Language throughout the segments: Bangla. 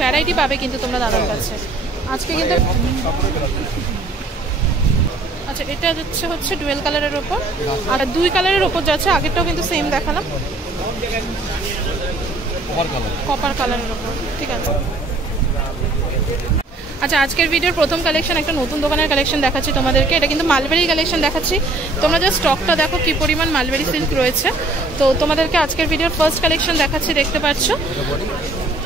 ভ্যারাইটি পাবে কিন্তু তোমরা দাদার কাছে আজকে কিন্তু। আচ্ছা, এটা হচ্ছে ডুয়েল কালারের ওপর, আর 2 কালারের ওপর যাচ্ছে। আগেরটাও কিন্তু সেম দেখালাম, কপার কালারের ওপর। ঠিক আছে। আচ্ছা, আজকের ভিডিওর প্রথম কালেকশন একটা নতুন দোকানের কালেকশন দেখাচ্ছি তোমাদেরকে। এটা কিন্তু মালবেরি কালেকশন দেখাচ্ছি। তোমরা জাস্ট স্টকটা দেখো কি পরিমাণ মালবেরি সিল্ক রয়েছে। তো তোমাদেরকে আজকের ভিডিওর ফার্স্ট কালেকশন দেখাচ্ছি, দেখতে পাচ্ছ।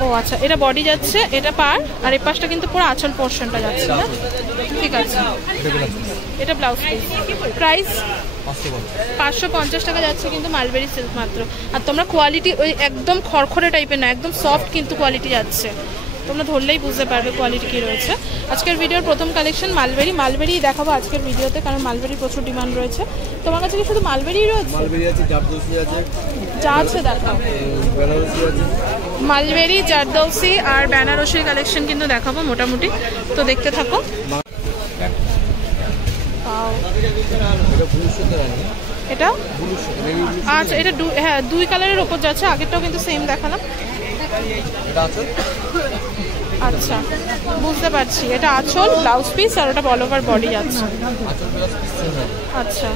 ও আচ্ছা, এটা বডি যাচ্ছে, এটা পার, আর এই পাশটা কিন্তু পুরো আঁচল পোর্শনটা যাচ্ছে না। ঠিক আছে, এটা ব্লাউজ পিস। প্রাইস 550 টাকা যাচ্ছে কিন্তু মালবেরি সিল্ক মাত্র। আর তোমরা কোয়ালিটি ওই একদম খড়খড়ে টাইপের না, একদম সফট কিন্তু কোয়ালিটি যাচ্ছে। তোমরা ধরলেই বুঝতে পারবে কোয়ালিটি কী রয়েছে। আজকের ভিডিওর প্রথম কালেকশন মালবেরি দেখাবো আজকের ভিডিওতে, কারণ মালবেরির প্রচুর ডিমান্ড রয়েছে। তোমার কাছে কি শুধু মালবেরি রয়েছে? মালবেরি আছে, জারদৌসি আছে, যা আছে দেখাও। বেনারসি আছে, মালবেরি, জারদৌসি আর বেনারসির কালেকশন কিন্তু দেখাবো মোটামুটি। তো দেখতে থাকো। এটা আচ্ছা, এটা হ্যাঁ 2 কালারের ওপর যাচ্ছে। আগেরটাও কিন্তু সেম দেখালাম। আচ্ছা, বুঝতে পারছি। এটা আঁচল, ব্লাউজ পিস, আর ওটা অল ওভার বডি যাচ্ছে। আচ্ছা,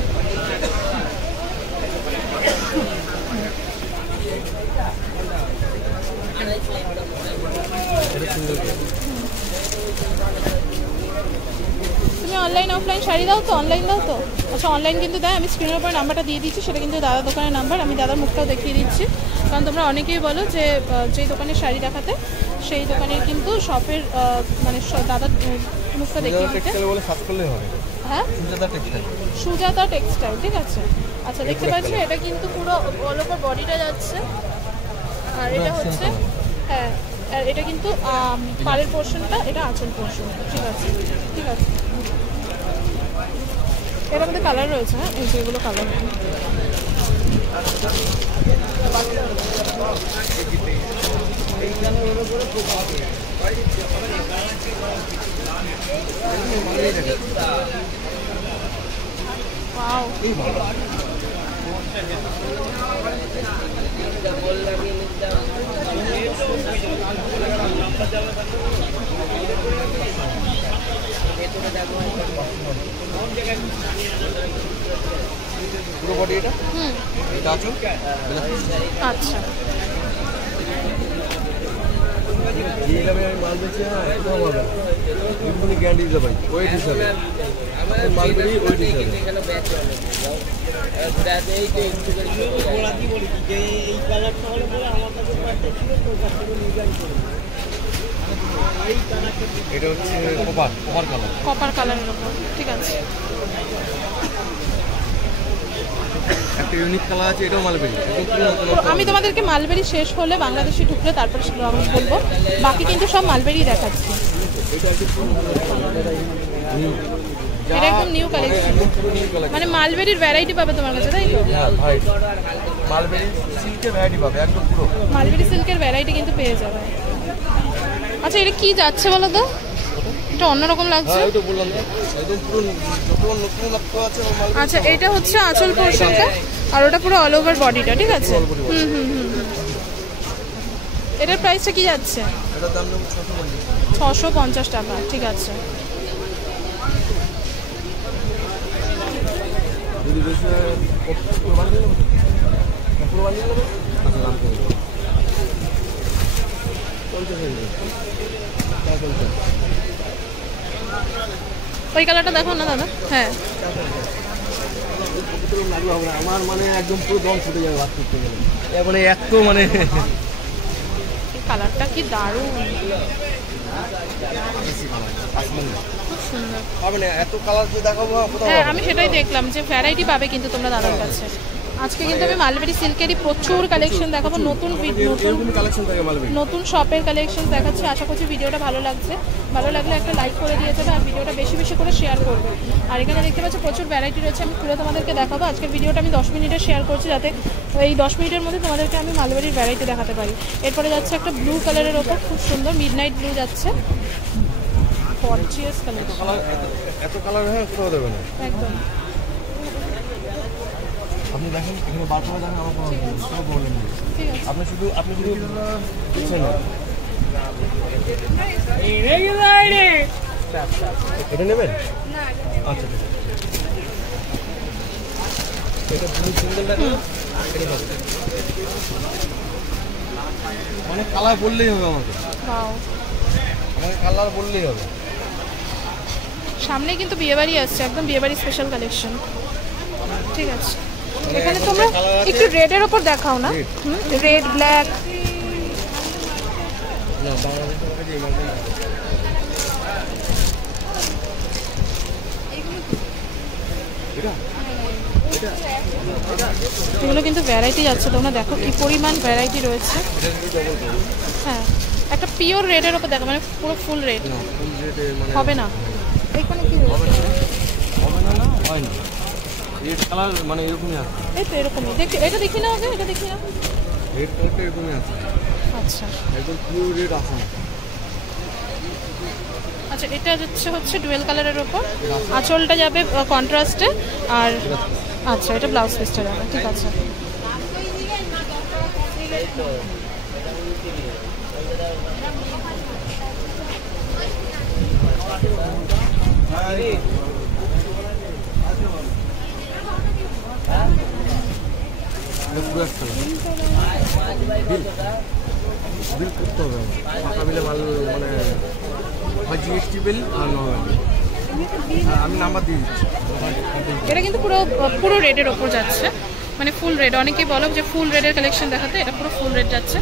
তুমি অনলাইন অফলাইন শাড়ি দাও তো? অনলাইন দাও তো? আচ্ছা, অনলাইন কিন্তু দেয়। আমি স্ক্রিনের উপর নাম্বারটা দিয়ে দিচ্ছি, সেটা কিন্তু দাদার দোকানের নাম্বার। আমি দাদার মুখটাও দেখিয়ে দিচ্ছি, কারণ তোমরা অনেকেই বলো যে যেই দোকানে শাড়ি দেখাতে, সেই দোকানের কিন্তু শপের মানে দাদার মুখটা দেখিয়ে দিতে। হ্যাঁ, সুজাতা টেক্সটাইল। ঠিক আছে। আচ্ছা, দেখতে পাচ্ছি এটা কিন্তু পুরো অল ওভার বডিটা যাচ্ছে। আর এটা হচ্ছে হ্যাঁ, আর এটা কিন্তু পাড়ের পোর্শনটা, এটা আঁচল পোর্শন। ঠিক আছে, ঠিক আছে। এর মধ্যে কালার রয়েছে। হ্যাঁ, এই যেগুলো কালার। ওয়াও, পুরো বডি এটা? এটা আছে। আচ্ছা, এই দামে আমি মাল দিচ্ছি না, একদম হবে এমনি গ্যারান্টি দিতে পারি। ওয়েট হিসাবে মালবেরি ওয়েট হিসাবে। এটা হচ্ছে কপার কালারের উপর। ঠিক আছে। একটা ইউনিক কালার আছে, এটাও মালবেরি। আমি তোমাদেরকে মালবেরি শেষ হলে, বাংলাদেশে ঢুকলে তারপরে আমি বলবো। বাকি কিন্তু সব মালবেরি দেখাচ্ছি। এটা একদম নিউ কালেকশন, মানে মালবেরির ভ্যারাইটি পাবে তোমার কাছে, তাই তো? হ্যাঁ ভাই, মালবেরি সিল্কের ভ্যারাইটি পাবে, একদম পুরো মালবেরি সিল্কের ভ্যারাইটি কিন্তু পেয়ে যাবে। আচ্ছা, এটা কি যাচ্ছে বলো তো? এটা অন্যরকম লাগছে। আচ্ছা, এটা হচ্ছে আঁচল পোর্শনটা, আর ওটা পুরো অল ওভার বডিটা। ঠিক আছে। এটার প্রাইসটা কি যাচ্ছে? 650 টাকা। ঠিক আছে। ওই কালারটা দেখো না দাদা। হ্যাঁ, আমার মানে একদম পুরো দম ফুটে যাবে ভাত করতে গেলে। মানে এত মানে কালারটা কি দারুণ, খুব সুন্দর। এত কালার যে দেখাবো। হ্যাঁ, আমি সেটাই দেখলাম যে ভ্যারাইটি পাবে কিন্তু তোমরা দাদার কাছে। আজকে কিন্তু আমি মালবেরি সিল্কেরই প্রচুর কালেকশন দেখাবো, নতুন শপের কালেকশন দেখাচ্ছি। আশা করছি ভিডিওটা ভালো লাগছে। ভালো লাগলে একটা লাইক করে দিয়ে যাবে, আর ভিডিওটা বেশি বেশি করে শেয়ার করবে। আর এখানে দেখতে পাচ্ছি প্রচুর ভ্যারাইটি রয়েছে, আমি খুলে তোমাদেরকে দেখাবো। আজকের ভিডিওটা আমি 10 মিনিটে শেয়ার করছি, যাতে এই 10 মিনিটের মধ্যে তোমাদেরকে আমি মালবেরির ভ্যারাইটি দেখাতে পারি। এরপরে যাচ্ছে একটা ব্লু কালারের ওপর, খুব সুন্দর মিডনাইট ব্লু যাচ্ছে। গর্জিয়াস কালার, এত কালার হ্যাঁ কোথাও দেবে না একদম। আপনি দেখেন এখানে বার করে দেখেন, আমার কোনো প্রবলেম নেই। ঠিক আছে, আপনি শুধু বুঝছেন না এটা নেবেন? আচ্ছা ঠিক আছে, এটা ব্লু সিঙ্গেলটা এটা পাবেন। মানে কালার বললেই হবে আমাকে, কালার বললেই হবে। সামনে কিন্তু বিয়েবাড়ি আসছে, একদম বিয়েবাড়ি স্পেশাল কালেকশন। ঠিক আছে, এখানে তোমরা একটু রেডের ওপর দেখাও না, রেড ব্ল্যাক। এগুলো কিন্তু ভ্যারাইটি যাচ্ছে, তোমরা দেখো কি পরিমাণ ভ্যারাইটি রয়েছে। হ্যাঁ, একটা পিওর রেডের ওপর দেখো, মানে পুরো ফুল রেড হবে না। এখানে কি রয়েছে? হয় না, রেড কালার মানে এরকমই আছে। এই তো এরকমই, দেখি এটা দেখি না, আগে এটা দেখি না। রেড কালারটা এরকমই আছে। আচ্ছা, একদম পিওর রেড আছে না। আচ্ছা, এটা হচ্ছে ডুয়েল কালারের ওপর, আঁচলটা যাবে কন্ট্রাস্টে, আর আচ্ছা এটা ব্লাউজ পিসটা যাবে। ঠিক আছে, বিল করতে হবে, টাকা বিলে মাল মানে জিএসটি বিল আর আমি নাম্বার দিয়ে দিচ্ছি। এটা কিন্তু পুরো রেডের ওপর যাচ্ছে, মানে ফুল রেড। অনেকেই বলো যে ফুল রেডের কালেকশন দেখাতে, এটা পুরো ফুল রেড যাচ্ছে।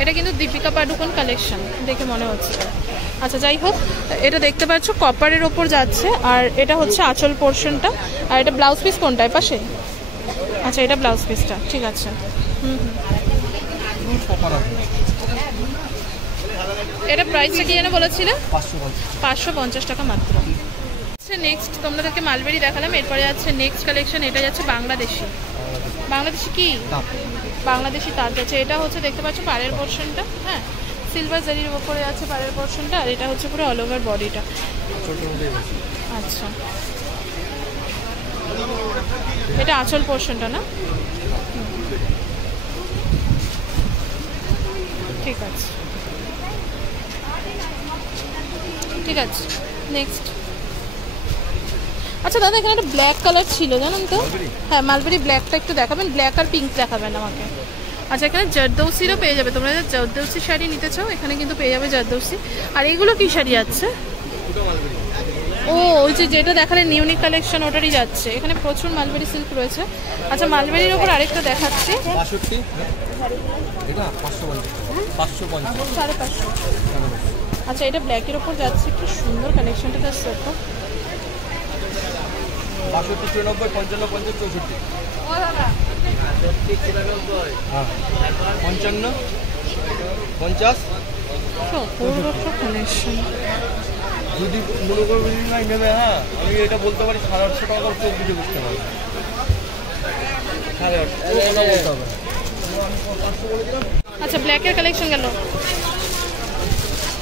এটা কিন্তু দীপিকা পাডুকোন কালেকশন দেখে মনে হচ্ছে। আচ্ছা, যাই হোক, এটা দেখতে পাচ্ছ কপারের ওপর যাচ্ছে, আর এটা হচ্ছে আঁচল পোর্শনটা। আর এটা ব্লাউজ পিস কোনটায় পাশে? আচ্ছা, এটা ব্লাউজ পিসটা। ঠিক আছে, এটা প্রাইসটা কি যেন বলেছিলে? 550 টাকা মাত্র। নেক্সট তোমাদেরকে মালবেরি দেখালাম, এরপরে যাচ্ছে নেক্সট কালেকশন। এটা যাচ্ছে বাংলাদেশি কি বাংলাদেশি তাঁত যাচ্ছে। এটা হচ্ছে দেখতে পাচ্ছ পাড়ের পোর্শনটা, হ্যাঁ সিলভার জারির উপরে আছে পাড়ের পোর্শনটা, আর এটা হচ্ছে পুরো অল ওভার বডিটা। আচ্ছা, এটা আঁচল পোর্শনটা না? ঠিক আছে, ঠিক আছে, নেক্সট। আচ্ছা দাদা, এখানে একটা ব্ল্যাক কালার ছিল জানেন তো? হ্যাঁ, মালবেরি ব্ল্যাকটা একটু দেখাবেন, ব্ল্যাক আর পিঙ্ক দেখাবেন আমাকে। আচ্ছা, এখানে জারদৌসিরও পেয়ে যাবে, তোমরা যদি জারদৌসি শাড়ি নিতে চাও এখানে কিন্তু পেয়ে যাবে জারদৌসি। আর এগুলো কি শাড়ি যাচ্ছে? ও, ওই যেটা দেখালেন ইউনিক কালেকশন, ওটারই যাচ্ছে। এখানে প্রচুর মালবেরি সিল্ক রয়েছে। আচ্ছা, মালবেরির ওপর আরেকটা দেখাচ্ছি। 550। আচ্ছা, এটা ব্ল্যাকের ওপর যাচ্ছে, কি সুন্দর কালেকশনটা যাচ্ছে। 62, 94, 55, 50, 64। 55, 50। যদি মনে করবে নাই নেবে, হ্যাঁ আমি এটা বলতে পারি 850 টাকা করে চোখ দিতে বুঝতে পারবো। 850 বলতে হবে। আচ্ছা, ব্ল্যাকের কালেকশন গেল।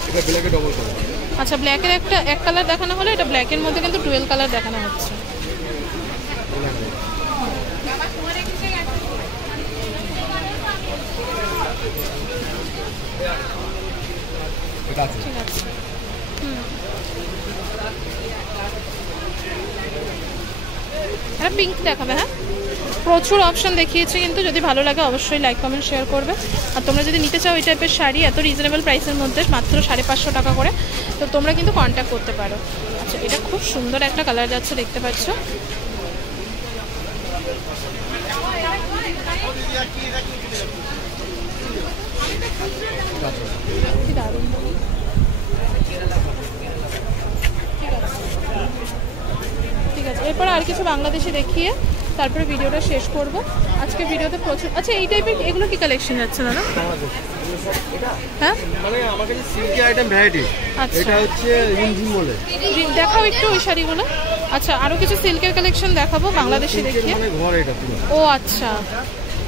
এটা ব্ল্যাকে ডবল কালার। আচ্ছা, ব্ল্যাকের এক কালার দেখানো হলো, এটা ব্ল্যাকের মধ্যে কিন্তু ডুয়েল কালার দেখানো হচ্ছে। ঠিক আছে, এটা পিঙ্ক দেখাবে। হ্যাঁ, প্রচুর অপশন দেখিয়েছে, কিন্তু যদি ভালো লাগে অবশ্যই লাইক কমেন্ট শেয়ার করবে। আর তোমরা যদি নিতে চাও এই টাইপের শাড়ি এত রিজনেবল প্রাইসের মধ্যে, মাত্র 550 টাকা করে, তো তোমরা কিন্তু কন্ট্যাক্ট করতে পারো। আচ্ছা, এটা খুব সুন্দর একটা কালার যাচ্ছে, দেখতে পাচ্ছ। কি দারুণ। ঠিক আছে, এরপর আর কিছু বাংলাদেশি দেখিয়ে তারপরে ভিডিওটা শেষ করব। আজকে ভিডিওতে প্রচুর। আচ্ছা, এই টাইপের এগুলো কি কালেকশন যাচ্ছে দাদা? হ্যাঁ, মানে আমার কাছে সিল্কি আইটেম ভ্যারাইটি। এটা হচ্ছে রিমঝিম বলে। দেখাও একটু ওই শাড়িগুলো। আচ্ছা, আরো কিছু সিল্কের কালেকশন দেখাবো বাংলাদেশি দেখিয়ে। ও আচ্ছা,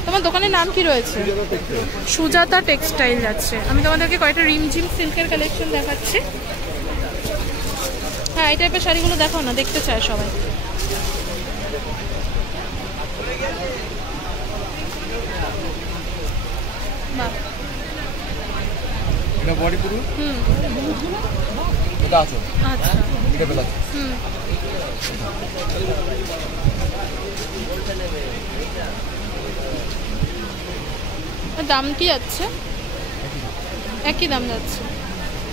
তোমার দোকানের নাম কি রয়েছে? সুজাতা টেক্সটাইল যাচ্ছে। আমি তোমাদেরকে কয়েকটা রিমঝিম সিল্কের কালেকশন দেখাচ্ছি। হ্যাঁ, এই টাইপের শাড়িগুলো দেখাও না, দেখতে চায় সবাই। বাহ, এটা বডি পুরো, এটা আছে, আচ্ছা, এটা বেলা আছে। দাম কি যাচ্ছে? একই দাম যাচ্ছে।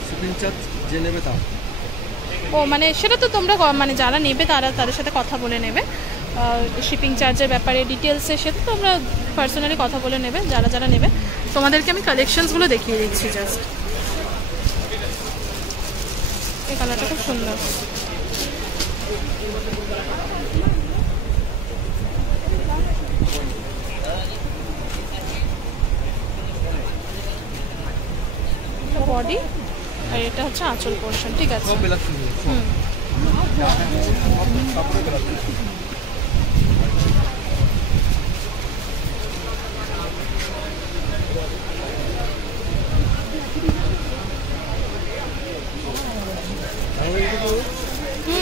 শিপিং চার্জ যে নেবে তা। ও মানে সেটা তো তোমরা মানে যারা নেবে তাদের সাথে কথা বলে নেবে, শিপিং চার্জের ব্যাপারে ডিটেলসে সেটা তোমরা পার্সোনালি কথা বলে নেবে যারা যারা নেবে। তোমাদেরকে আমি কালেকশনসগুলো দেখিয়ে দিচ্ছি জাস্ট। এই কালারটা খুব সুন্দর। বডি আর এটা হচ্ছে আঁচল পোর্শন, ঠিক আছে।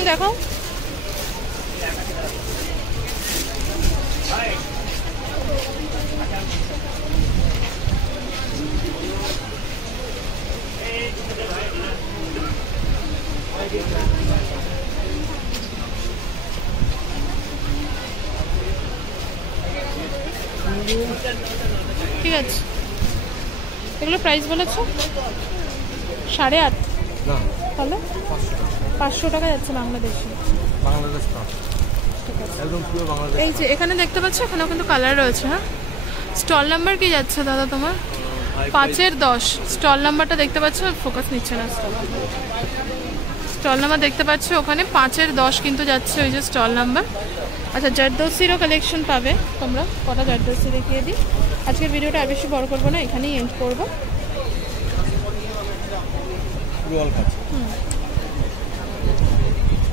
দেখো ঠিক আছে। এগুলো প্রাইস বলেছো 8.5, তাহলে 500 টাকা যাচ্ছে বাংলাদেশে। এই যে এখানে দেখতে পাচ্ছ, এখানেও কিন্তু কালার রয়েছে। হ্যাঁ, স্টল নাম্বার কি যাচ্ছে দাদা তোমার? 5/10 স্টল নাম্বারটা দেখতে পাচ্ছ, ফোকাস নিচ্ছে না। স্টল নাম্বার দেখতে পাচ্ছ ওখানে 5/10 কিন্তু যাচ্ছে, ওই যে স্টল নাম্বার। আচ্ছা, জারদোসিরও কালেকশন পাবে তোমরা। কটা জারদোসি দেখিয়ে দিই। আজকের ভিডিওটা আর বেশি বড় করবো না, এখানেই এন্ড করবো।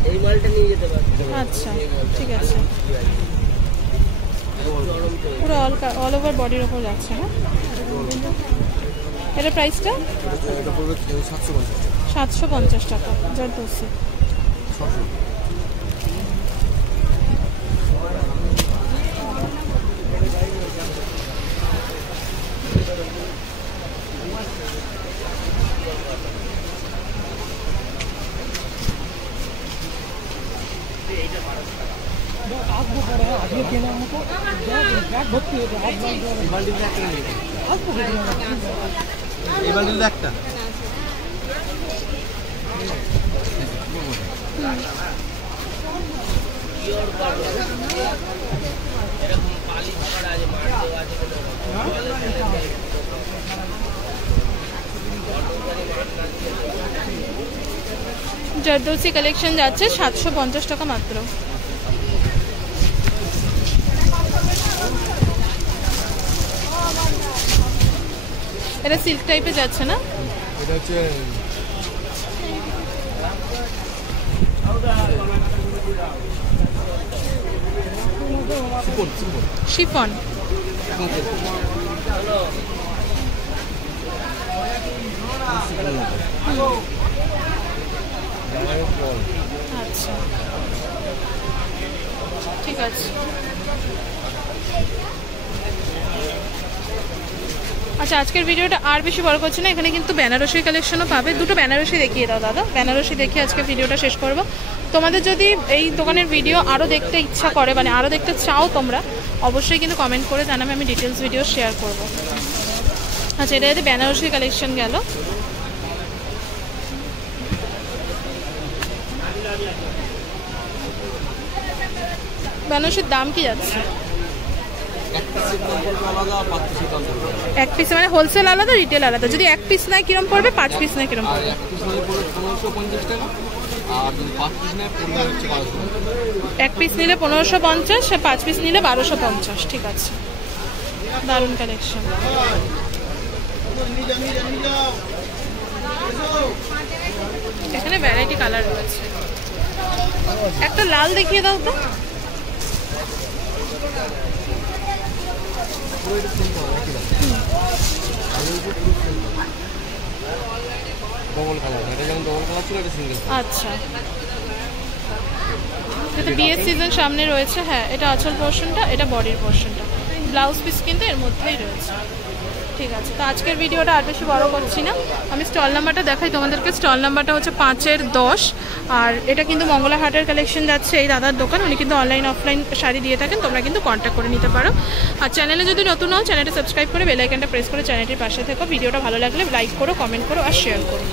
এই মালটা নিয়ে যেতে পারবে। আচ্ছা, ঠিক আছে। পুরো অল ওভার বডির ওপর যাচ্ছে। হ্যাঁ, এটার প্রাইসটা 750 টাকা জারদোসি। এই বান্ডিলটা একটা জারদোসি কালেকশন যাচ্ছে 750 টাকা মাত্র। এটা সিল্ক টাইপে যাচ্ছে না? এটা হচ্ছে শিফন। আচ্ছা, ঠিক আছে। আচ্ছা, আজকের ভিডিওটা আর বেশি বড় করছি না। এখানে কিন্তু বেনারসি কালেকশনও পাবে। দুটো বেনারসি দেখিয়ে দাও দাদা। বেনারসি দেখিয়ে আজকে ভিডিওটা শেষ করব। তোমাদের যদি এই দোকানের ভিডিও আরও দেখতে ইচ্ছা করে, মানে আরও দেখতে চাও তোমরা, অবশ্যই কিন্তু কমেন্ট করে জানাবে, আমি ডিটেলস ভিডিও শেয়ার করব। আচ্ছা, এটা যদি বেনারসি কালেকশন গেল। বেনারসির দাম কি যাচ্ছে? এক পিস মানে হোলসেল আলাদা, রিটেল আলাদা। যদি এক পিস নেয় কিরম পড়বে, 5 পিস নেয় কিরম পড়বে? এক পিস নিলে 1550, আর 5 পিস নিলে 1250। ঠিক আছে, দারুণ কালেকশন। এখানে ভ্যারাইটি কালার রয়েছে। একটা লাল দেখিয়ে দাও তো। আচ্ছা, এটা বিয়ের সিজন সামনে রয়েছে। হ্যাঁ, এটা আঁচল পোর্শনটা, এটা বডির পোর্শনটা। ব্লাউজ পিস কিন্তু এর মধ্যেই রয়েছে। ঠিক আছে, তো আজকের ভিডিওটা আর বেশি বড় করছি না, আমি স্টল নাম্বারটা দেখাই তোমাদেরকে। স্টল নাম্বারটা হচ্ছে 5-10, আর এটা কিন্তু মঙ্গলা হাটের কালেকশন যাচ্ছে এই দাদার দোকান। উনি কিন্তু অনলাইন অফলাইন শাড়ি দিয়ে থাকেন, তোমরা কিন্তু কন্ট্যাক্ট করে নিতে পারো। আর চ্যানেলে যদি নতুন হও চ্যানেলটা সাবস্ক্রাইব করে বেল আইকনটা প্রেস করে চ্যানেলটির পাশে থেকো। ভিডিওটা ভালো লাগলে লাইক করো, কমেন্ট করো আর শেয়ার করো।